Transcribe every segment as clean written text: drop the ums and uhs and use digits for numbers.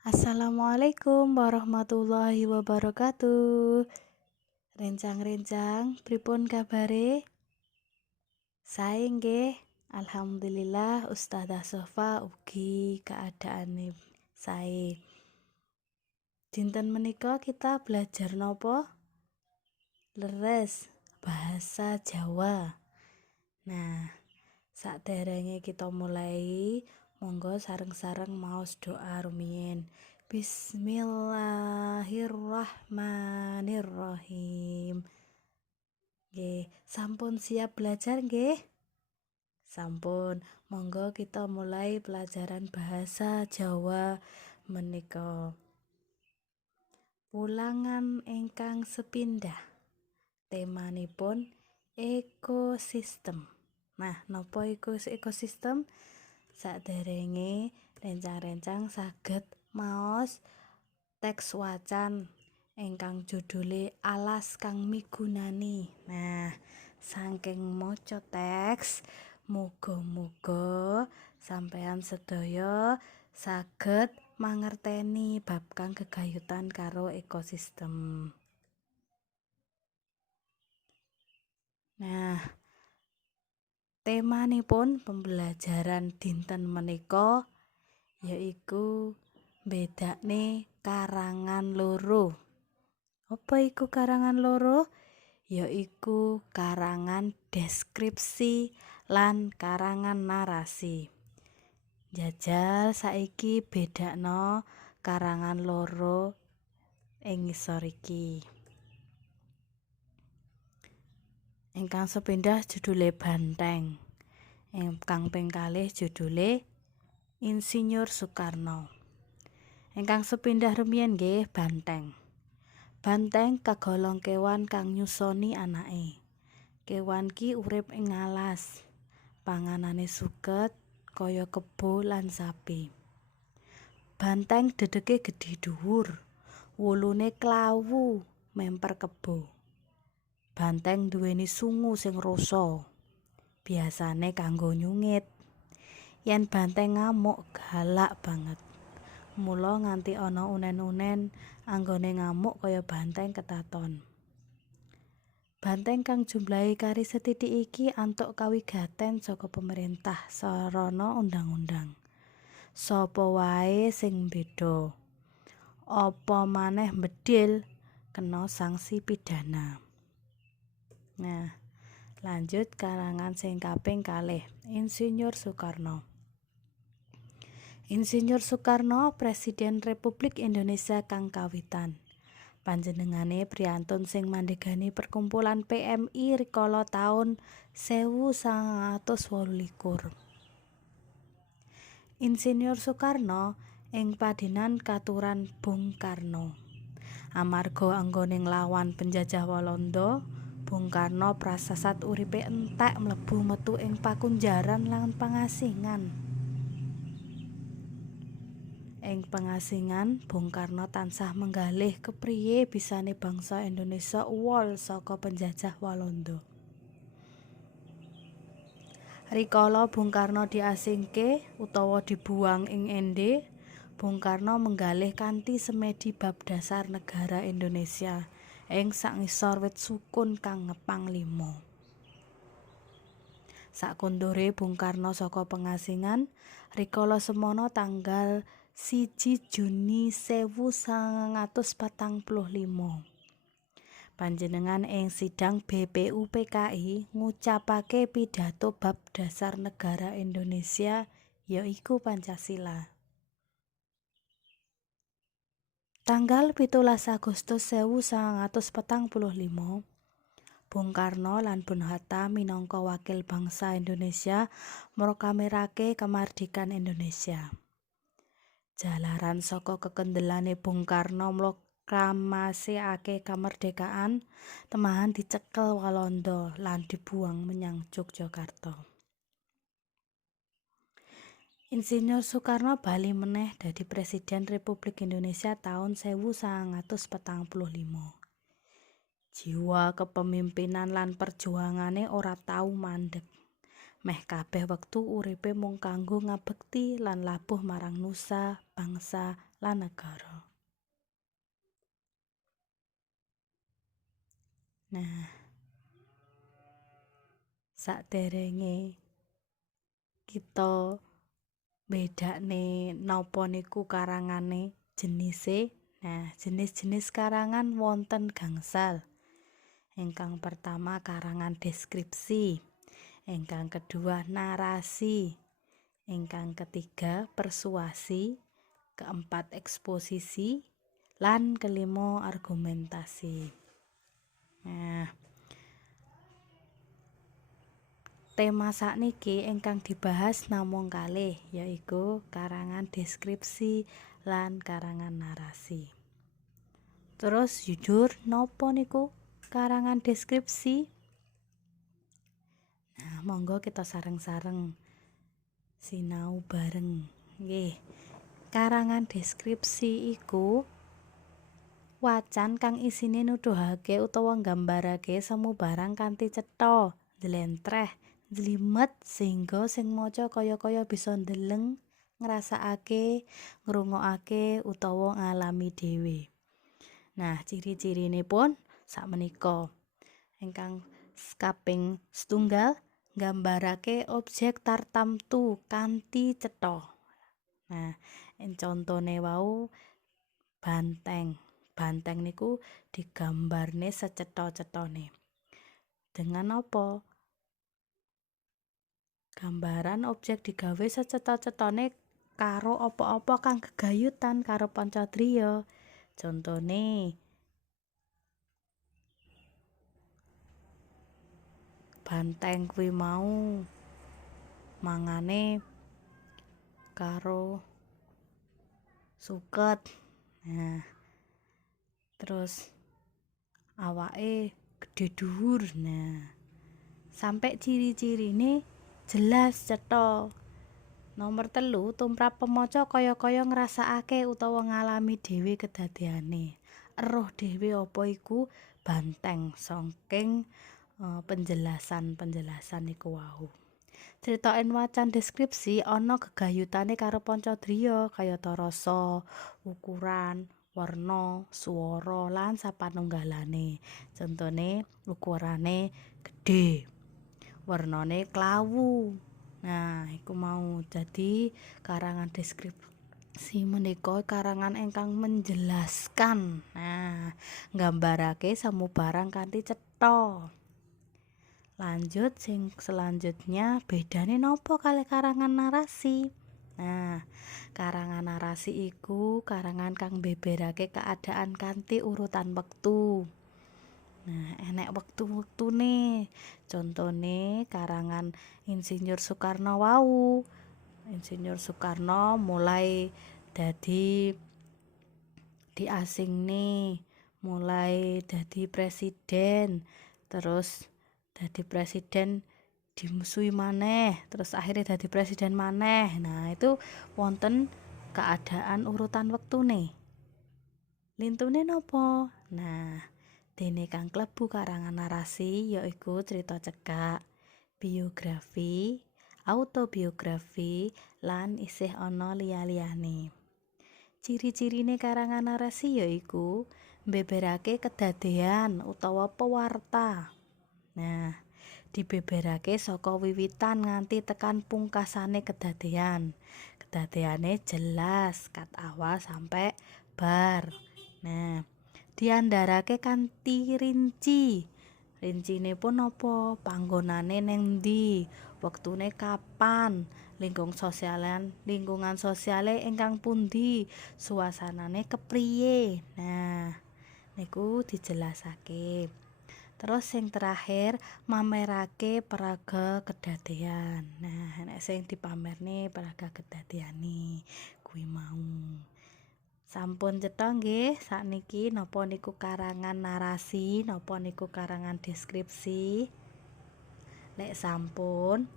Assalamualaikum warahmatullahi wabarakatuh. Rencang-rencang, pripun kabare? Sae nggih. Alhamdulillah Ustazah Sofa ugi keadaane sae. Dinten menika kita belajar nopo? Leres bahasa Jawa. Nah, saderenge kita mulai, monggo sareng-sareng maos doa rumiyin. Bismillahirrahmanirrahim. Nggih, sampun siap belajar nggih? Sampun, monggo kita mulai pelajaran bahasa Jawa menika. Ulangan ingkang sepindah. Temanipun ekosistem. Nah, napa iku ekosistem? Saderenge rencang-rencang saged maos teks wacan ingkang judule alas kang migunani. Nah, saking maca teks, muga-muga sampeyan sedaya saged mangerteni bab kang gegayutan karo ekosistem. Nah, temanipun pembelajaran dinten menika yaiku bedakne karangan loro. Apa iku karangan loro? Yaiku karangan deskripsi lan karangan narasi. Jajal saiki bedakno karangan loro ing ngisor iki. Ingkang sepindah judule Banteng. Ingkang ping kalih judule Insinyur Soekarno. Ingkang sepindah rumiyin nggih Banteng. Banteng kagolong kewan kang nyusoni anake. Kewan ki urip ing alas. Panganane suket kaya kebo lan sapi. Banteng dedege gedhe dhuwur. Wulune klawu memper kebo. Banteng duweni sungu sing rosa. Biasane kanggo nyungit. Yen banteng ngamuk galak banget. Mula nganti ana unen-unen anggone ngamuk kaya banteng ketaton. Banteng kang jumlahe kari sethithik iki antuk kawigaten saka pemerintah sarana undang-undang. Sapa wae sing beda apa maneh mbedhil kena sanksi pidana. Nah, lanjut karangan sing kaping kalih, Insinyur Soekarno. Insinyur Soekarno Presiden Republik Indonesia kang kawitan. Panjenengane priyantun sing mandhegani perkumpulan PMI rikala taun 1928. Insinyur Soekarno ing padinan katuran Bung Karno. Amarga anggone nglawan penjajah Walanda, Bung Karno prasasat uripe entek mlebu metu ing pakunjaran lan pangasingan. Ing pangasingan, Bung Karno tansah menggalih kepriye bisane bangsa Indonesia uwol saka penjajah Walanda. Rikala Bung Karno diasingke utawa dibuang ing Ende, Bung Karno menggalih kanthi semedi bab dasar negara Indonesia ing sangisor wit sukun kang ngepang 5. Sakundure Bung Karno saka pengasingan, rikala semana tanggal 1 Juni 1945. Panjenengan ing sidang BPUPKI ngucapake pidato bab dasar negara Indonesia yaiku Pancasila. Tanggal 17 Agustus 1945, Bung Karno lan Bung Hatta minangka wakil bangsa Indonesia mroklamirake kamardikan Indonesia. Jalaran saka kekendelane Bung Karno mroklamasikake kamardikaan, temahan dicekel Walanda lan dibuang menyang Yogyakarta. Insinyur Soekarno bali meneh dadi Presiden Republik Indonesia taun 1945. Jiwa kepemimpinan lan perjuangane ora tau mandeg. Meh kabeh wektu uripe mung kanggo ngabekti lan labuh marang nusa, bangsa lan negara. Nah, saderenge kita bedakne napa niku karangane jenise. Nah, jenis-jenis karangan wonten gangsal. Ingkang pertama karangan deskripsi, ingkang kedua narasi, ingkang ketiga persuasi, keempat eksposisi, lan kelima argumentasi. Nah, tema sakniki ingkang dibahas namung kalih, yaiku karangan deskripsi lan karangan narasi. Terus jujur nopo niku karangan deskripsi? Nah, monggo kita sareng-sareng sinau bareng. Nggih. Karangan deskripsi iku wacan kang isine nuduhake utawa nggambarake semu barang kanthi cetha, jlentreh, jlimet sehingga sing maca kaya-kaya bisa ndeleng, ngrasakake, ngrungokake utawa ngalami dhewe. Nah, ciri-cirine pun sakmenika. Ingkang kaping setunggal nggambarake objek tartamtu kanthi cetha. Nah, contone wau banteng. Banteng niku digambarne secetha-cethane. Dengan apa? Gambaran objek digawe secetha-cethane karo apa-apa kang gegayutan karo pancadriya. Contone banteng kuwi mau mangane karo suket. Nah, terus awake gede dhuwur. Nah, sampai ciri-cirine jelas cetha. Nomor 3, tumrap pemaca kaya-kaya ngrasakake utawa ngalami dhewe kedadeane. Eruh dhewe apa iku banteng saking penjelasan niku wau. Critoken wacan deskripsi ana gegayutane karo pancadriya kayata rasa, ukuran, werna, swara lan sapanunggalane. Contone ukurane gedhe, wernane klawu. Nah, iku mau jadi karangan deskripsi menika karangan ingkang menjelaskan. Nah, nggambarake semu barang kanthi cetha. Lanjut sing selanjutnya bedane nopo kalih karangan narasi. Nah, karangan narasi iku karangan kang beberake keadaan kanthi urutan wektu. Nah, enek wektu-wektune. Contone karangan Insinyur Soekarno wau. Insinyur Soekarno mulai dadi diasingne, mulai dadi presiden, terus dadi presiden dimusuhi maneh, terus akhirnya dadi presiden maneh. Nah, itu wonten keadaan urutan wektune. Lintune nopo? Nah, dene kang klebu karangan narasi yaiku crita cekak, biografi, autobiografi, lan isih ana liya-liyane. Ciri-cirine karangan narasi yaiku mbeberake kedadean utawa pewarta. Nah, dibeberake saka wiwitan nganti tekan pungkasane kedadean. Kedadeane jelas kat awal sampai bar. Nah, diandharake kanthi rinci. Rincine pun apa? Panggonane ning ndi? Wektune kapan? Lingkungan sosiale ingkang pundi? Suasanane kepriye? Nah, niku dijelasake. Terus sing terakhir mamerake peraga kedadean. Nah, nek sing dipamerne peraga kedadeane kuwi mau. Sampun cetha nggih sakniki napa niku karangan narasi, napa niku karangan deskripsi. Nek sampun,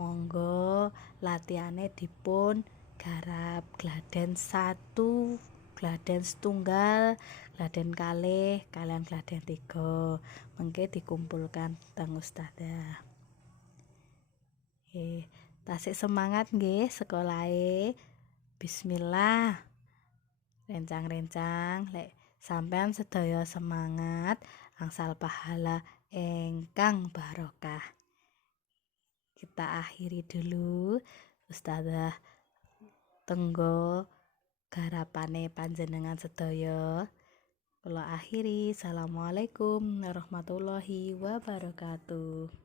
monggo latihane dipun garap gladen 1, gladen setunggal, gladen kalih, kalian gladen 3. Mengke dikumpulkan teng ustadzah. Tasik semangat nggih sekolahe. Bismillah. Rencang-rencang lek sampean sedaya semangat angsal pahala engkang barokah. Kita akhiri dulu Ustazah Tenggo garapane panjenengan sedaya. Kula akhiri. Assalamualaikum warahmatullahi wabarakatuh.